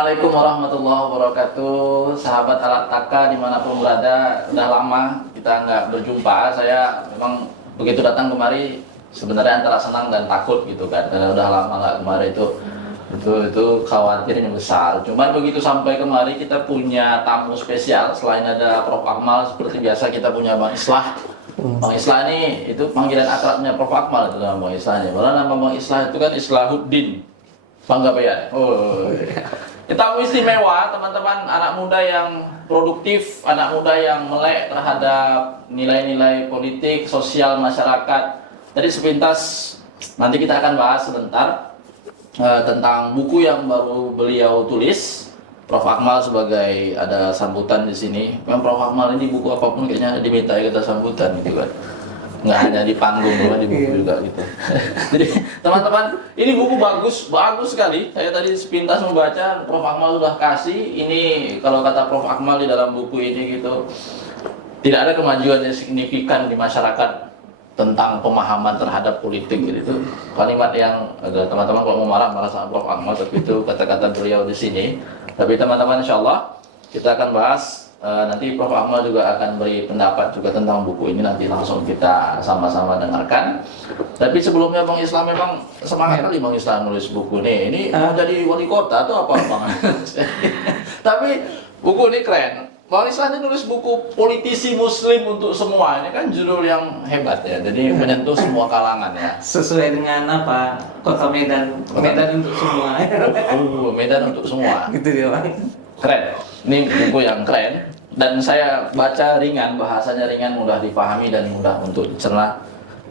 Assalamualaikum warahmatullahi wabarakatuh. Sahabat Alat Taka dimanapun berada, udah lama kita nggak berjumpa. Saya memang begitu datang kemari sebenarnya antara senang dan takut gitu kan, karena udah lama nggak kemari itu khawatirnya besar. Cuman begitu sampai kemari kita punya tamu spesial. Selain ada Prof Akmal, seperti biasa kita punya Bang Islah. Bang Islah ini itu panggilan akrabnya Prof Akmal itu nama Bang Islahnya. Malah nama Bang Islah itu kan Islahuddin Panggabean. Oh, kita istimewa teman-teman, anak muda yang produktif, anak muda yang melek terhadap nilai-nilai politik, sosial masyarakat. Tadi sepintas nanti kita akan bahas sebentar tentang buku yang baru beliau tulis. Prof Akmal sebagai ada sambutan di sini. Memang Prof Akmal ini buku apapun kayaknya diminta kita sambutan gitu kan. Nggak hanya di panggung, di buku juga gitu. Jadi teman-teman, ini buku bagus sekali. Saya tadi sepintas membaca, Prof Akmal sudah kasih. Ini kalau kata Prof Akmal di dalam buku ini gitu, tidak ada kemajuan yang signifikan di masyarakat tentang pemahaman terhadap politik gitu. Kalimat yang ada teman-teman kalau mau marah sama Prof Akmal, tapi itu kata-kata beliau di sini. Tapi teman-teman, insya Allah kita akan bahas. Nanti Prof Akmal juga akan beri pendapat juga tentang buku ini, nanti langsung kita sama-sama dengarkan. Tapi sebelumnya Bang Islam memang semangat kali Bang Islam nulis buku nih. Ini mau jadi wali kota atau apa Bang? Tapi buku ini keren. Bang Islam ini nulis buku Politisi Muslim untuk Semua. Ini kan judul yang hebat ya. Jadi menyentuh semua kalangan ya. Sesuai dengan apa? Kota Medan. Medan untuk semua. Medan untuk semua. Gitu dia, Bang. Keren. Ini buku yang keren dan saya baca ringan, bahasanya ringan, mudah dipahami dan mudah untuk dicerna.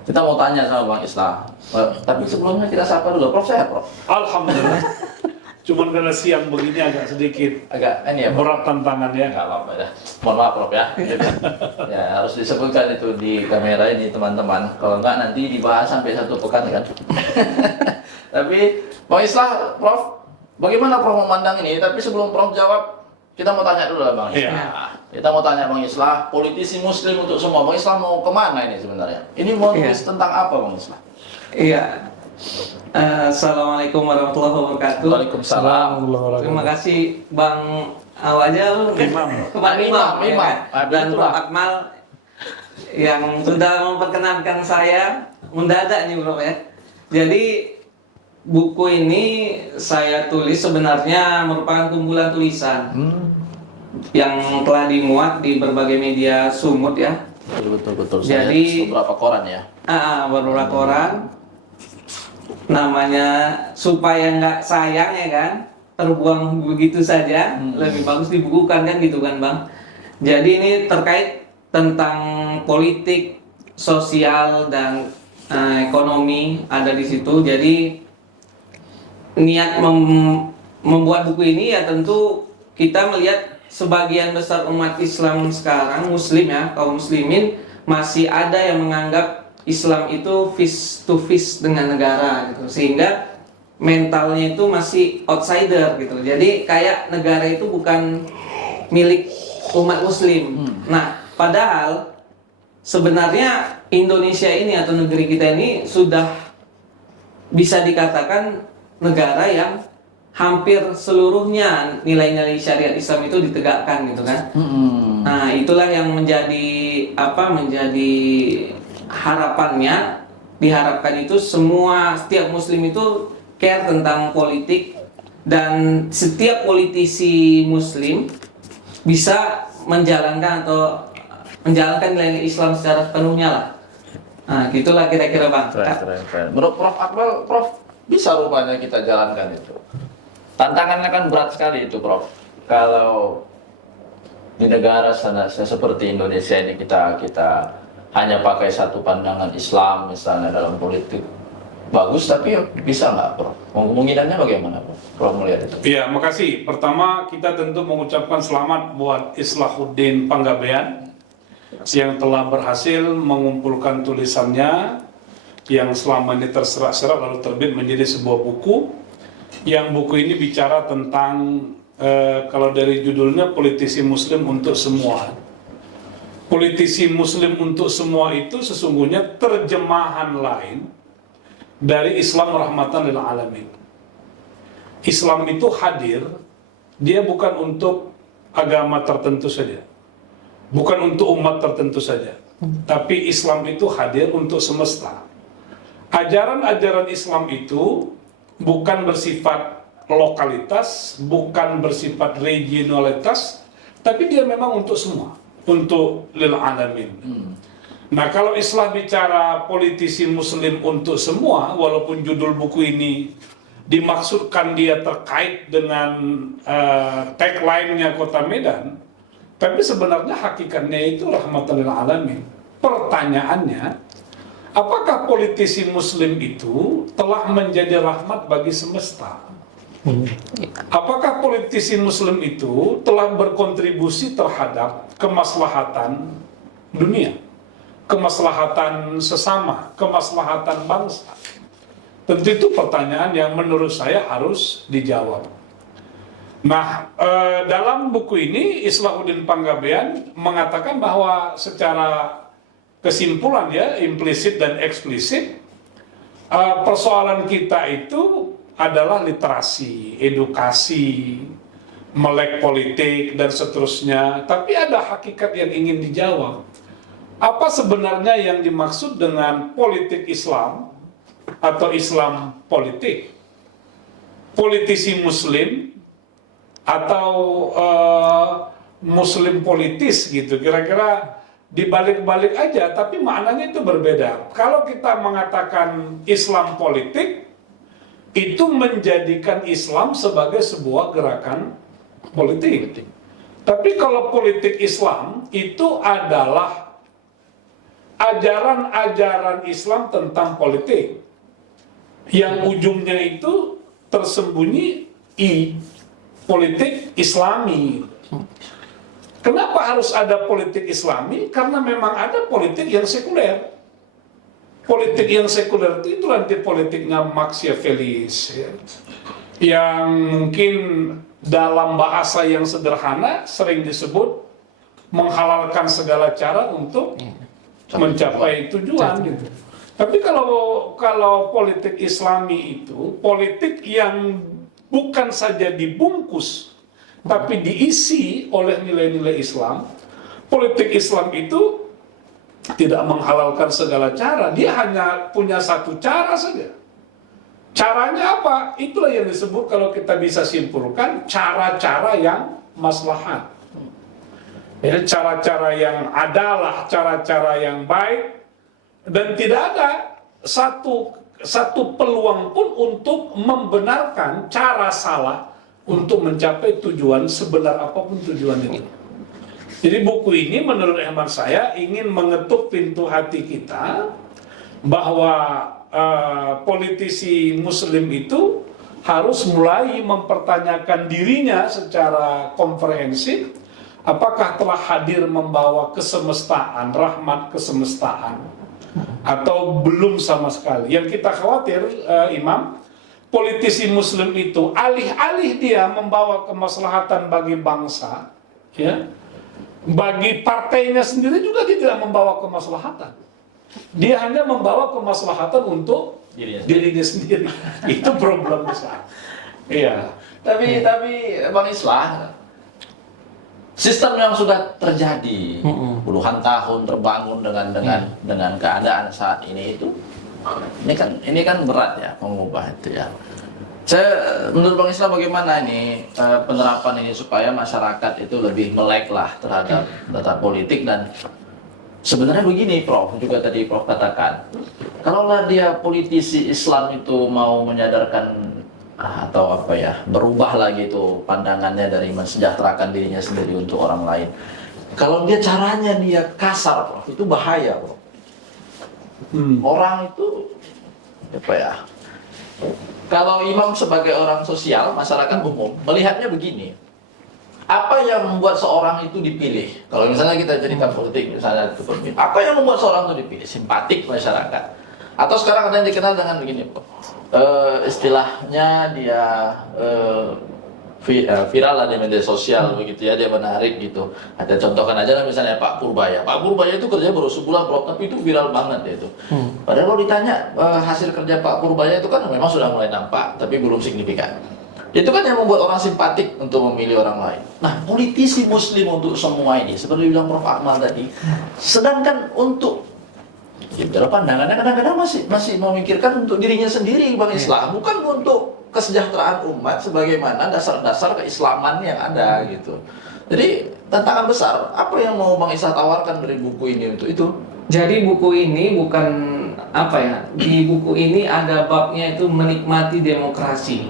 Kita mau tanya sama Bang Islah. Tapi sebelumnya kita sapa dulu. Prof, sehat, Prof? Alhamdulillah. Cuman karena siang begini agak sedikit ini ya, berat tantangannya. Enggak apa-apa ya. Mohon maaf, Prof ya. Ya, harus disebutkan itu di kamera ini teman-teman. Kalau enggak nanti dibahas sampai 1 pekan kan. Tapi Bang Islah, Prof, bagaimana Prof memandang ini? Tapi sebelum Prof jawab, kita mau tanya dulu lah Bang Islah. Iya. Kita mau tanya Bang Islah, Politisi Muslim untuk Semua. Bang Islah mau kemana ini sebenarnya? Ini mau tulis tentang apa Bang Islah? Iya. Assalamualaikum warahmatullahi wabarakatuh. Waalaikumsalam. Terima kasih Bang Awajal, Bang Imam, dan Prof Akmal yang sudah memperkenankan saya mendadak nih Bro ya. Jadi buku ini saya tulis sebenarnya merupakan kumpulan tulisan yang telah dimuat di berbagai media sumut ya. Betul. Jadi beberapa koran ya. Beberapa koran. Namanya supaya nggak sayang ya kan, terbuang begitu saja, lebih bagus dibukukan kan gitu kan Bang. Jadi ini terkait tentang politik, sosial dan ekonomi ada di situ. Jadi niat membuat buku ini ya tentu kita melihat sebagian besar umat Islam sekarang, Muslim ya, kaum muslimin masih ada yang menganggap Islam itu face to face dengan negara gitu, sehingga mentalnya itu masih outsider gitu. Jadi kayak negara itu bukan milik umat Muslim. Nah, padahal sebenarnya Indonesia ini atau negeri kita ini sudah bisa dikatakan negara yang hampir seluruhnya nilai-nilai syariat Islam itu ditegakkan gitu kan. Nah, itulah yang menjadi harapannya, diharapkan itu setiap muslim itu care tentang politik dan setiap politisi muslim bisa menjalankan nilai Islam secara penuhnya lah. Nah, gitulah kira-kira Bang. Keren. Menurut Prof Akmal, Prof bisa rupanya kita jalankan itu. Tantangannya kan berat sekali itu Prof. Kalau di negara seperti Indonesia ini kita hanya pakai satu pandangan Islam misalnya dalam politik bagus, tapi bisa nggak Prof? Kemungkinannya bagaimana Prof melihat itu? Iya, makasih. Pertama kita tentu mengucapkan selamat buat Islahuddin Panggabean yang telah berhasil mengumpulkan tulisannya yang selama ini terserak-serak lalu terbit menjadi sebuah buku. Yang buku ini bicara tentang kalau dari judulnya Politisi Muslim untuk Semua. Politisi Muslim untuk Semua itu sesungguhnya terjemahan lain dari Islam rahmatan lil alamin. Islam itu hadir dia bukan untuk agama tertentu saja, bukan untuk umat tertentu saja, tapi Islam itu hadir untuk semesta. Ajaran-ajaran Islam itu bukan bersifat lokalitas, bukan bersifat regionalitas, tapi dia memang untuk semua, untuk lil alamin. Nah, kalau Islam bicara politisi muslim untuk semua, walaupun judul buku ini dimaksudkan dia terkait dengan tagline-nya Kota Medan, tapi sebenarnya hakikatnya itu rahmatan lil alamin. Pertanyaannya, apakah politisi muslim itu telah menjadi rahmat bagi semesta? Apakah politisi muslim itu telah berkontribusi terhadap kemaslahatan dunia, kemaslahatan sesama, kemaslahatan bangsa? Tentu itu pertanyaan yang menurut saya harus dijawab. Nah, dalam buku ini Islahuddin Panggabean mengatakan bahwa secara kesimpulan ya, implisit dan eksplisit, persoalan kita itu adalah literasi, edukasi, melek politik dan seterusnya. Tapi ada hakikat yang ingin dijawab. Apa sebenarnya yang dimaksud dengan politik Islam atau Islam politik? Politisi muslim atau muslim politis gitu, kira-kira dibalik-balik aja, tapi maknanya itu berbeda. Kalau kita mengatakan Islam politik, itu menjadikan Islam sebagai sebuah gerakan politik. Tapi kalau politik Islam itu adalah ajaran-ajaran Islam tentang politik yang ujungnya itu tersembunyi politik Islami. Kenapa harus ada politik Islami? Karena memang ada politik yang sekuler. Politik yang sekuler itu nanti politiknya Machiavellis, ya, yang mungkin dalam bahasa yang sederhana sering disebut menghalalkan segala cara untuk mencapai tujuan gitu. Tapi kalau politik Islami itu politik yang bukan saja dibungkus tapi diisi oleh nilai-nilai Islam. Politik Islam itu tidak menghalalkan segala cara, dia hanya punya satu cara saja. Caranya apa? Itulah yang disebut, kalau kita bisa simpulkan, cara-cara yang maslahat. Ya, cara-cara yang adalah cara-cara yang baik, dan tidak ada satu peluang pun untuk membenarkan cara salah untuk mencapai tujuan, sebenar apapun tujuan itu. Jadi buku ini menurut hemat saya ingin mengetuk pintu hati kita bahwa politisi muslim itu harus mulai mempertanyakan dirinya secara komprehensif, apakah telah hadir membawa kesemestaan, rahmat kesemestaan, atau belum sama sekali. Yang kita khawatir, Imam, politisi muslim itu alih-alih dia membawa kemaslahatan bagi bangsa, ya, bagi partainya sendiri juga dia tidak membawa kemaslahatan. Dia hanya membawa kemaslahatan untuk dirinya sendiri. Itu problem besar. Iya. Tapi Bang Islah, sistem yang sudah terjadi puluhan tahun terbangun dengan keadaan saat ini itu, ini kan berat ya mengubah itu ya. Menurut Bang Islah bagaimana ini penerapan ini supaya masyarakat itu lebih melek lah terhadap data politik? Dan sebenarnya begini Prof, juga tadi Prof katakan, kalaulah dia politisi Islam itu mau menyadarkan atau apa ya, berubah lagi itu pandangannya dari mensejahterakan dirinya sendiri untuk orang lain, kalau dia caranya dia kasar Prof, itu bahaya Prof. Orang itu apa ya, kalau Imam sebagai orang sosial, masyarakat umum melihatnya begini, apa yang membuat seorang itu dipilih? Kalau misalnya kita cerita politik, misalnya itu pemimpin, apa yang membuat seorang itu dipilih? Simpatik masyarakat. Atau sekarang ada yang dikenal dengan begini, istilahnya dia viral lah di media sosial begitu ya, dia menarik gitu. Ada contohkan aja misalnya Pak Purbaya. Pak Purbaya itu kerja baru sebulan Prof, tapi itu viral banget ya itu. Padahal kalau ditanya hasil kerja Pak Purbaya itu kan memang sudah mulai nampak, tapi belum signifikan. Itu kan yang membuat orang simpatik untuk memilih orang lain. Nah, politisi muslim untuk semua ini, seperti bilang Prof. Akmal tadi, sedangkan untuk ya, dalam pandangannya kadang-kadang masih memikirkan untuk dirinya sendiri Bang Islam, bukan untuk kesejahteraan umat sebagaimana dasar-dasar keislaman yang ada gitu. Jadi tantangan besar, apa yang mau Bang Islam tawarkan dari buku ini untuk itu? Jadi buku ini bukan apa ya, di buku ini ada babnya itu menikmati demokrasi.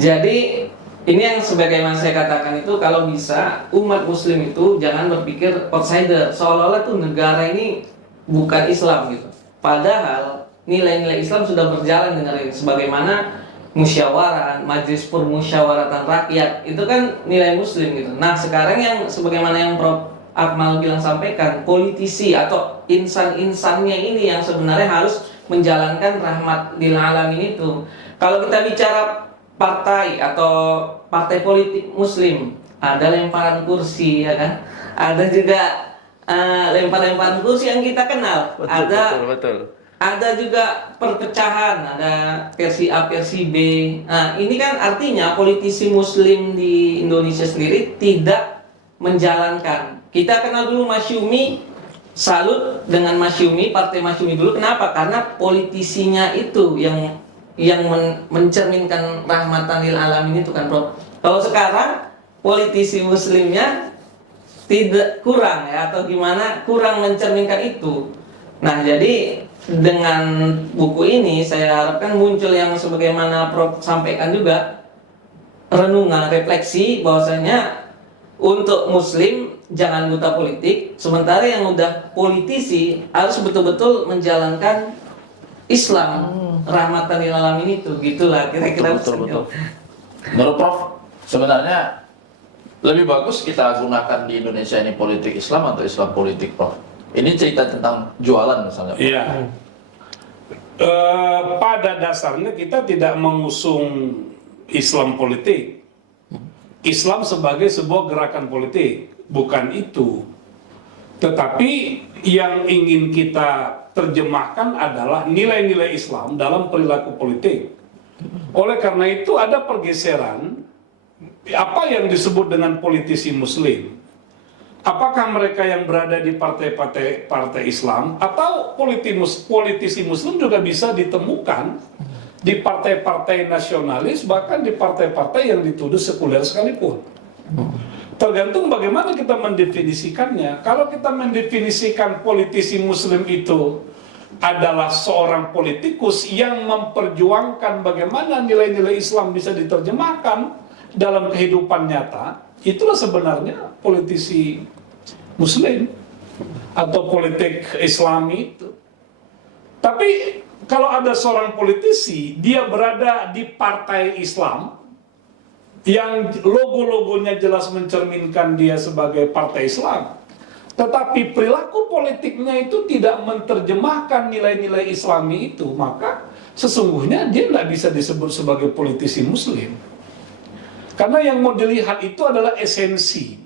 Jadi ini yang sebagaimana saya katakan itu, kalau bisa umat muslim itu jangan berpikir outsider, seolah-olah tuh negara ini bukan Islam gitu. Padahal nilai-nilai Islam sudah berjalan dengan sebagaimana musyawarah, majelis permusyawaratan rakyat itu kan nilai muslim gitu. Nah, sekarang yang sebagaimana yang Prof. Akmal bilang sampaikan, politisi atau insan-insannya ini yang sebenarnya harus menjalankan rahmat lil alamin itu. Kalau kita bicara partai atau partai politik muslim, ada lemparan kursi ya kan, ada juga lempar-lemparan kursi yang kita kenal, Betul. ada juga perpecahan, ada versi A, versi B. Nah, ini kan artinya politisi muslim di Indonesia sendiri tidak menjalankan. Kita kenal dulu Masyumi, salut dengan Masyumi, partai Masyumi dulu. Kenapa? Karena politisinya itu yang mencerminkan rahmatan lil alamin itu kan, Bro. Kalau sekarang politisi muslimnya tidak kurang ya, atau gimana, kurang mencerminkan itu. Nah, jadi dengan buku ini saya harapkan muncul yang sebagaimana Prof sampaikan juga, renungan, refleksi bahwasanya untuk muslim jangan buta politik, sementara yang udah politisi harus betul-betul menjalankan Islam, rahmatan lil alamin itu, gitulah kira-kira. Betul. Menurut Prof, sebenarnya lebih bagus kita gunakan di Indonesia ini politik Islam atau Islam politik, Prof? Ini cerita tentang jualan misalnya, Prof. Iya. Pada dasarnya kita tidak mengusung Islam politik. Islam sebagai sebuah gerakan politik, bukan itu. Tetapi yang ingin kita terjemahkan adalah nilai-nilai Islam dalam perilaku politik. Oleh karena itu ada pergeseran apa yang disebut dengan politisi muslim. Apakah mereka yang berada di partai Islam atau politisi muslim juga bisa ditemukan di partai-partai nasionalis, bahkan di partai-partai yang dituduh sekuler sekalipun. Tergantung bagaimana kita mendefinisikannya. Kalau kita mendefinisikan politisi muslim itu adalah seorang politikus yang memperjuangkan bagaimana nilai-nilai Islam bisa diterjemahkan dalam kehidupan nyata, itulah sebenarnya politisi muslim atau politik Islami itu. Tapi kalau ada seorang politisi, dia berada di partai Islam yang logo-logonya jelas mencerminkan dia sebagai partai Islam, tetapi perilaku politiknya itu tidak menerjemahkan nilai-nilai Islami itu, maka sesungguhnya dia tidak bisa disebut sebagai politisi muslim. Karena yang mau dilihat itu adalah esensi,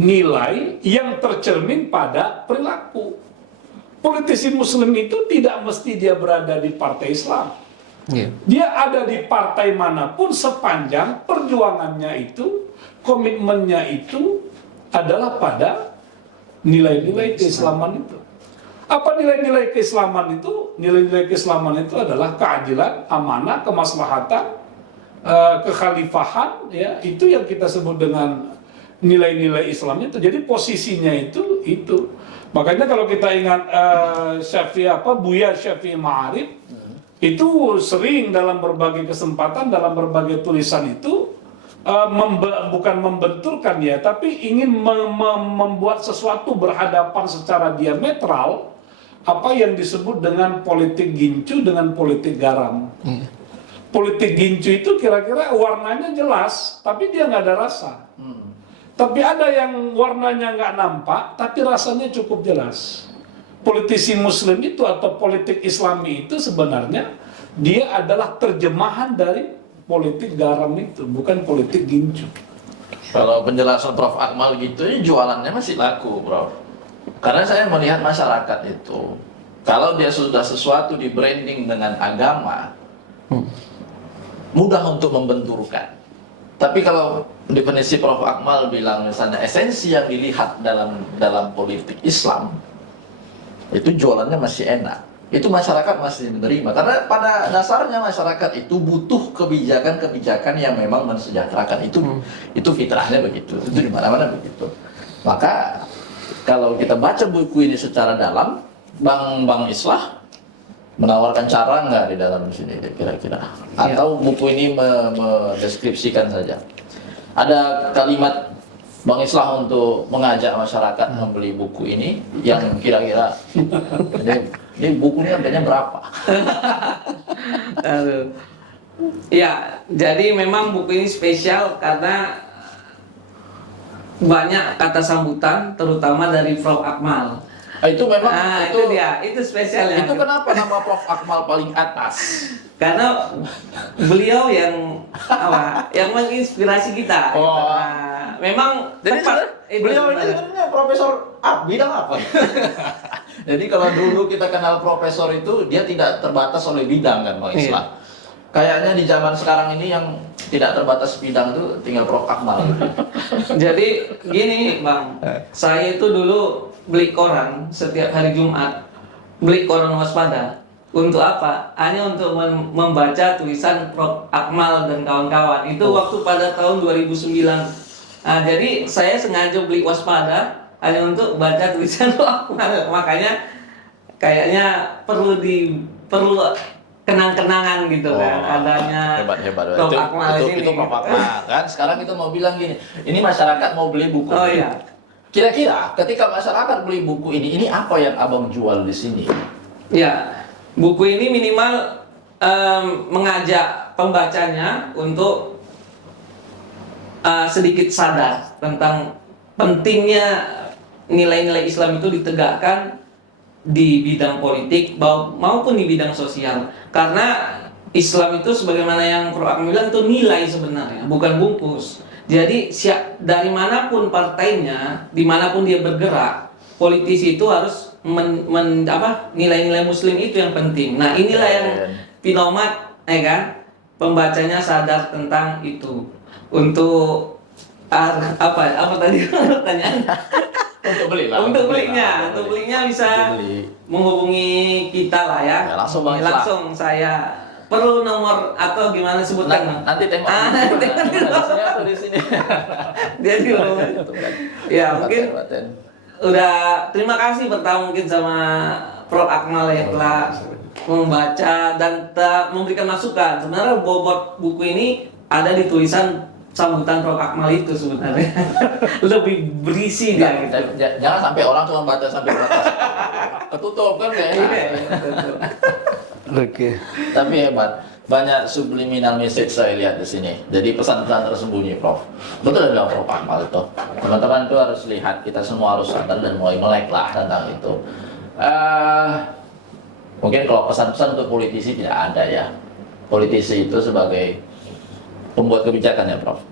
nilai yang tercermin pada perilaku. Politisi muslim itu tidak mesti dia berada di partai Islam. Dia ada di partai manapun sepanjang perjuangannya itu, komitmennya itu adalah pada nilai-nilai keislaman itu. Apa nilai-nilai keislaman itu? Nilai-nilai keislaman itu adalah keadilan, amanah, kemaslahatan, kekhalifahan, ya, itu yang kita sebut dengan nilai-nilai Islam itu. Jadi posisinya itu. Makanya kalau kita ingat Buya Syafi'i Ma'arif, itu sering dalam berbagai kesempatan, dalam berbagai tulisan itu bukan membenturkan ya, tapi ingin membuat sesuatu berhadapan secara diametral apa yang disebut dengan politik gincu dengan politik garam. Politik gincu itu kira-kira warnanya jelas, tapi dia nggak ada rasa. Tapi ada yang warnanya nggak nampak, tapi rasanya cukup jelas. Politisi muslim itu atau politik Islami itu sebenarnya dia adalah terjemahan dari politik garam itu, bukan politik gincu. Kalau penjelasan Prof. Akmal gitu, ini jualannya masih laku, Prof. Karena saya melihat masyarakat itu, kalau dia sudah sesuatu di branding dengan agama, mudah untuk membenturkan. Tapi kalau definisi Prof. Akmal bilang misalnya esensi yang dilihat dalam politik Islam itu jualannya masih enak, itu masyarakat masih menerima karena pada dasarnya masyarakat itu butuh kebijakan-kebijakan yang memang mensejahterakan. Itu fitrahnya begitu, itu di mana-mana begitu. Maka kalau kita baca buku ini secara dalam, Bang Islah menawarkan cara nggak di dalam sini kira-kira? Atau buku ini mendeskripsikan saja? Ada kalimat Bang Islah untuk mengajak masyarakat membeli buku ini yang kira-kira ini bukunya harganya berapa? Aduh. Ya, jadi memang buku ini spesial karena banyak kata sambutan, terutama dari Prof. Akmal. Itu memang itu dia, itu spesialnya. Itu kenapa nama Prof. Akmal paling atas? Karena beliau yang yang menginspirasi kita. Oh. Gitu. Nah, memang Jadi beliau ini sebenarnya profesor bidang apa? Jadi kalau dulu kita kenal profesor itu dia tidak terbatas oleh bidang kan Bang Islah. Kayaknya di zaman sekarang ini yang tidak terbatas bidang itu tinggal Prof. Akmal. Jadi gini Bang, saya itu dulu beli koran setiap hari Jumat, beli koran Waspada. Untuk apa? Hanya untuk membaca tulisan Prof. Akmal dan kawan-kawan. Itu waktu pada tahun 2009. Nah, jadi saya sengaja beli Waspada hanya untuk baca tulisan Prof. Akmal. Makanya kayaknya perlu kenang-kenangan gitu kan adanya hebat. Prof. Akmal itu Prof. Akmal kan. Sekarang kita mau bilang gini, ini masyarakat mau beli buku. Oh iya. Kira-kira ketika masyarakat beli buku ini apa yang abang jual di sini? Ya, buku ini minimal mengajak pembacanya untuk sedikit sadar tentang pentingnya nilai-nilai Islam itu ditegakkan di bidang politik maupun di bidang sosial. Karena Islam itu sebagaimana yang Prof. Akmal bilang itu nilai sebenarnya, bukan bungkus. Jadi dari manapun partainya, dimanapun dia bergerak, politisi itu harus nilai-nilai Muslim itu yang penting. Nah inilah yang Pinomat, kan, pembacanya sadar tentang itu. Untuk apa tadi pertanyaan? Untuk beli lah. Untuk belinya bisa menghubungi kita lah ya. Langsung Bang Islah. Langsung saya. Perlu nomor atau gimana sebutkan? Nanti tembak. Di sini. Dia di ya mungkin udah terima kasih pertama mungkin sama Prof. Akmal yang telah membaca dan memberikan masukan. Sebenarnya bobot buku ini ada di tulisan sambutan Prof. Akmal itu sebenarnya. Lebih berisi dia. Jangan sampai orang cuma baca sampai batas. Ketutup kan kayaknya. Oke. Tapi hebat, banyak subliminal message saya lihat di sini. Jadi pesan-pesan tersembunyi, Prof. Betul ada Prof. Akmal itu. Teman-teman itu harus lihat, kita semua harus sadar dan mulai melek lah tentang itu. Mungkin kalau pesan-pesan untuk politisi tidak ada ya. Politisi itu sebagai pembuat kebijakan ya, Prof.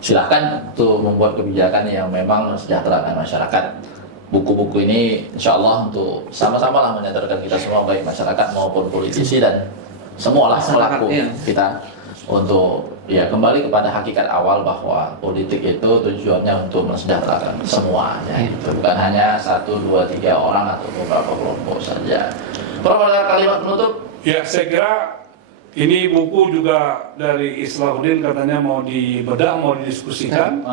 Silahkan tuh membuat kebijakan yang memang mensejahterakan masyarakat. Buku-buku ini insya Allah untuk sama-sama lah menyadarkan kita semua, baik masyarakat maupun politisi dan semua lah pelaku kita untuk ya kembali kepada hakikat awal bahwa politik itu tujuannya untuk mensejahterakan semuanya, itu bukan hanya 1, 2, 3 orang atau beberapa kelompok saja. Prof, ada kalimat penutup? Ya, saya kira ini buku juga dari Islahuddin katanya mau dibedah, mau didiskusikan.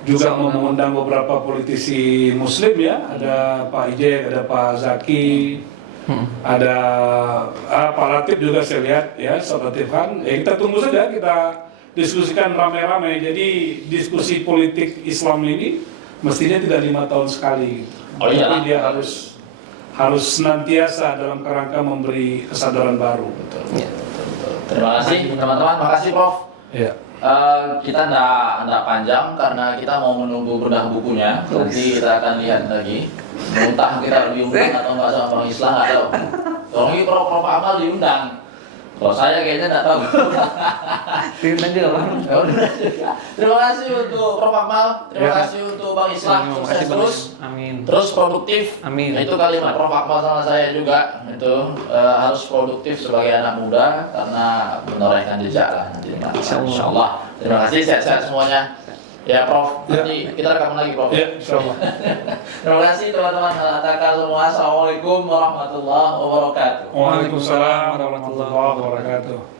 Juga mengundang beberapa politisi Muslim ya, ada Pak Ijek, ada Pak Zaki, ada Pak Latif juga saya lihat ya, Ustaz Latif Khan. Kita tunggu saja, kita diskusikan rame-rame. Jadi diskusi politik Islam ini mestinya tidak 5 tahun sekali. Tapi dia harus senantiasa dalam kerangka memberi kesadaran baru. Betul. Terima kasih teman-teman, makasih Prof. Ya. Kita nggak panjang karena kita mau menunggu bedah bukunya. Nanti kita akan lihat lagi. Entah kita diundang atau nggak sama Bang Islah, nggak tahu. Kalau ini Prof. Akmal diundang. Kalau saya kayaknya nggak tahu. Tirta juga bang. Ya udah. Terima kasih untuk Prof. Akmal, terima Ya. kasih untuk Bang Islah, Terima sukses kasih, Bang. terus. Amin. Terus produktif. Amin. Nah, itu kalimat Prof. Akmal sama saya juga. Itu harus produktif sebagai anak muda karena menorehkan jejak lah nanti. Insya Allah. Terima kasih, sehat-sehat semuanya. Ya Prof, Ya. nanti kita rekaman lagi Prof. Ya, insyaallah. Terima kasih teman-teman Al-Ataka semua. Assalamualaikum warahmatullahi wabarakatuh. Waalaikumsalam warahmatullahi wabarakatuh.